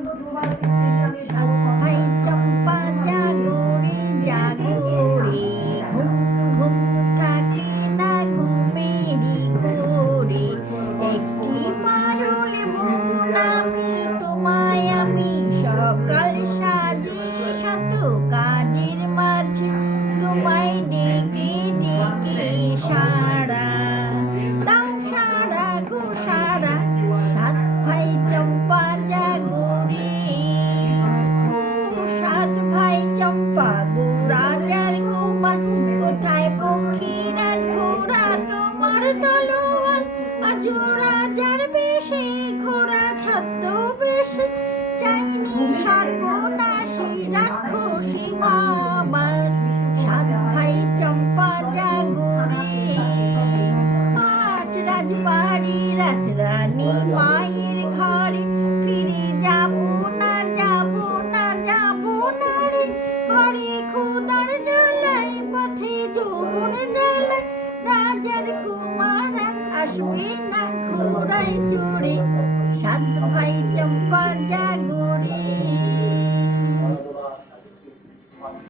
সাত ভাই চম্পা জাগরে জাগরে, ঘুম ঘুম থাকে না ঘুমেরই ঘোরে। একটি পারুল বোন আমি, তোমায় আমি সকাল সাজে, শত কাজের মাঝে তোমায় ডেকে ডেকে সারা দাও, সারা গো সারা। সাত ভাই চম্পা জাগরে, ও সাত ভাই চম্পা গো রাজার কুমার, কোথায় পক্ষীরাজ ঘোড়া তোমার তলোয়ার? আজ রাজার বেশে ঘোড়া ছদ্মবেশে, চাইনি সর্বনাশী রাক্ষসী মামার। সাত ভাই চম্পা জাগরে, আজ রাজবাড়ি রাজরানী মায়ের ঘরে, ফিরে যাব না যাব না যাব না রে। ঘরে খোদার জ্বালায়, পথে যৌবন জ্বালায়, রাজার কুমার আর আসবে না ঘোড়ায় চড়ে। সাত ভাই চম্পা